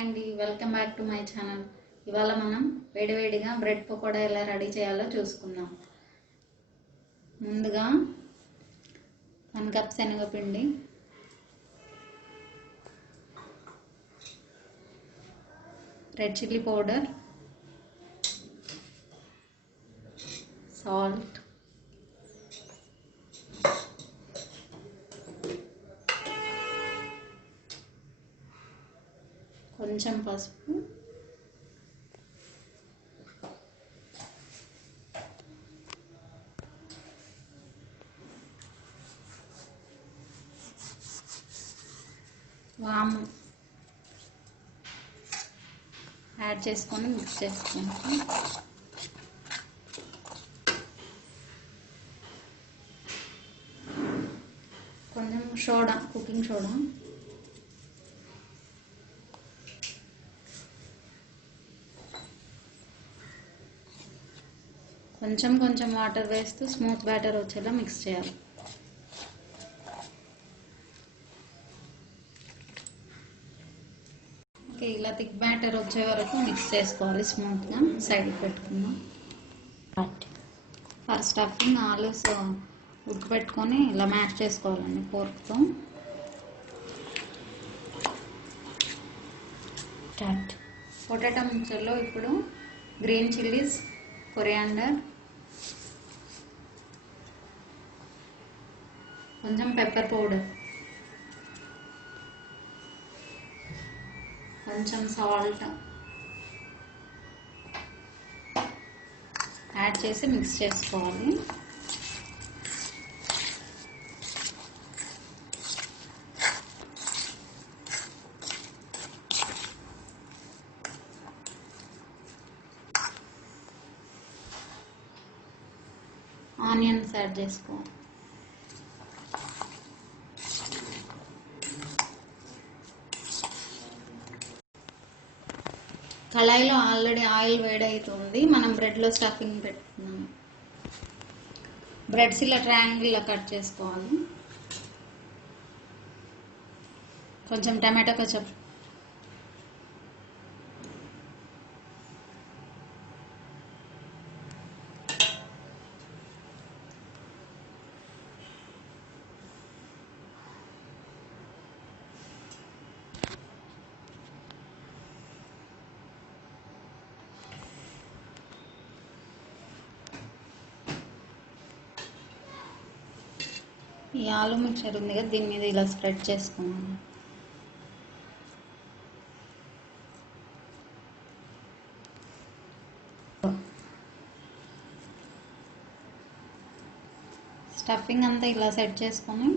Hi అండి, welcome back to my channel. ఇవాళ మనం వేడివేడిగా బ్రెడ్ పకోడా ఎలా రెడీ చేయాలో చూసుకుందాం. ముందుగా 1 కప్ శనగపిండి, రెడ్ చిల్లీ పౌడర్, సాల్ట్, కొంచెం పసుపు, వాము యాడ్ చేసుకొని మిక్స్ చేసుకుంటాం. కొంచెం సోడా, కుకింగ్ సోడా, కొంచెం కొంచెం వాటర్ వేస్తూ స్మూత్ బ్యాటర్ వచ్చేలా మిక్స్ చేయాలి. ఓకే, ఇలా థిక్ బ్యాటర్ వచ్చే వరకు మిక్స్ చేసుకోవాలి స్మూత్గా. సైడ్కి పెట్టుకుందాం. ఫర్ స్టఫింగ్ ఆలూస్ ఉడకబెట్టుకొని ఇలా మ్యాష్ చేసుకోవాలండి ఫోర్క్తో. పొటాటో మిక్చర్లో ఇప్పుడు గ్రీన్ చిల్లీస్, కొరియాండర్, కొంచెం పెప్పర్ పౌడర్, కొంచెం సాల్ట్ యాడ్ చేసి మిక్స్ చేసుకోవాలి. ఆనియన్స్ యాడ్ చేసుకోవాలి. కళాయిలో ఆల్రెడీ ఆయిల్ వేడవుతుంది. మనం బ్రెడ్లో స్టఫింగ్ పెట్టుకున్నాము. బ్రెడ్స్ ఇలా ట్రయాంగిల్లో కట్ చేసుకోవాలి. కొంచెం టమాటో కెచప్, ఈ ఆలు మిక్చర్ ఉంది కదా, దీని మీద ఇలా స్ప్రెడ్ చేసుకున్నాను. స్టఫింగ్ అంతా ఇలా సెట్ చేసుకొని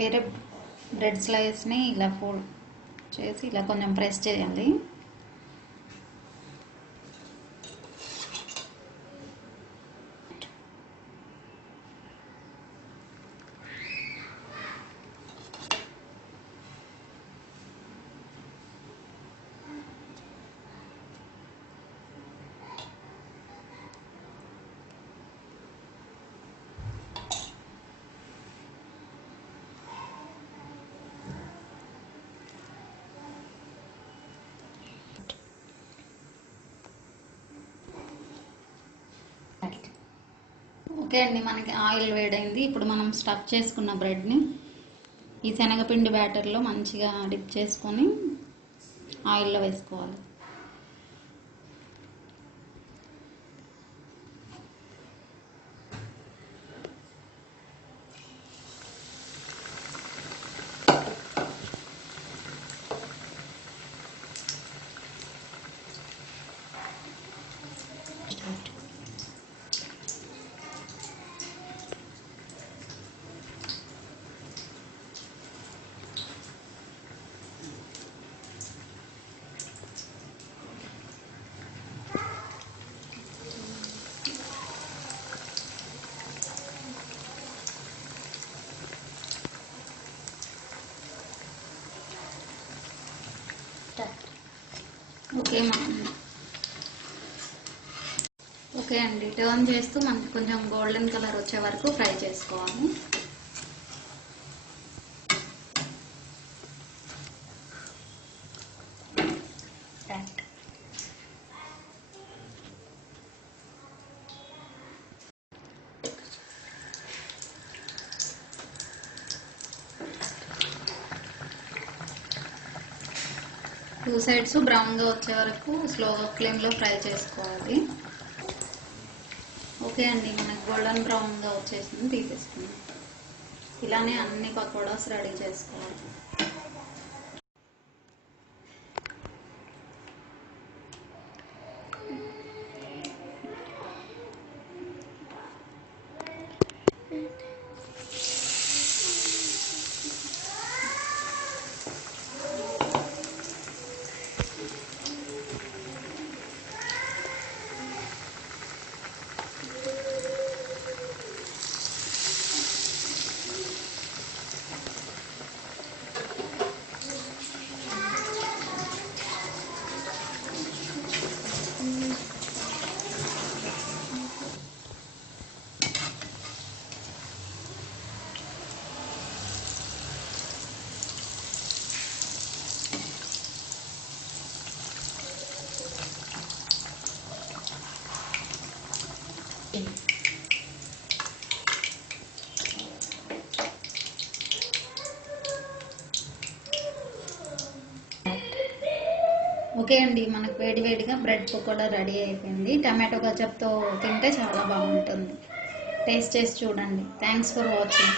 వేరే బ్రెడ్ స్లైస్ని ఇలా ఫోల్డ్ చేసి ఇలా కొంచెం ప్రెస్ చేయాలి. ఓకే అండి, మనకి ఆయిల్ వేడైంది. ఇప్పుడు మనం స్టఫ్ చేసుకున్న బ్రెడ్ని ఈ శనగపిండి బ్యాటర్లో మంచిగా డిప్ చేసుకొని ఆయిల్లో వేసుకోవాలి. ఓకే అండి, టర్న్ చేస్తూ మనకి కొంచెం గోల్డెన్ కలర్ వచ్చే వరకు ఫ్రై చేసుకోవాలి. టూ సైడ్స్ బ్రౌన్గా వచ్చే వరకు స్లో ఫ్లేమ్లో ఫ్రై చేసుకోవాలి. ఓకే అండి, మనకి గోల్డెన్ బ్రౌన్గా వచ్చేసింది, తీసేసుకుందాం. ఇలానే అన్ని పకోడాస్ రెడీ చేసుకోవాలి. ఓకే అండి, మనకు వేడివేడిగా బ్రెడ్ పకోడా రెడీ అయిపోయింది. టమాటో కచప్తో తింటే చాలా బాగుంటుంది. టేస్ట్ చేసి చూడండి. Thanks for watching.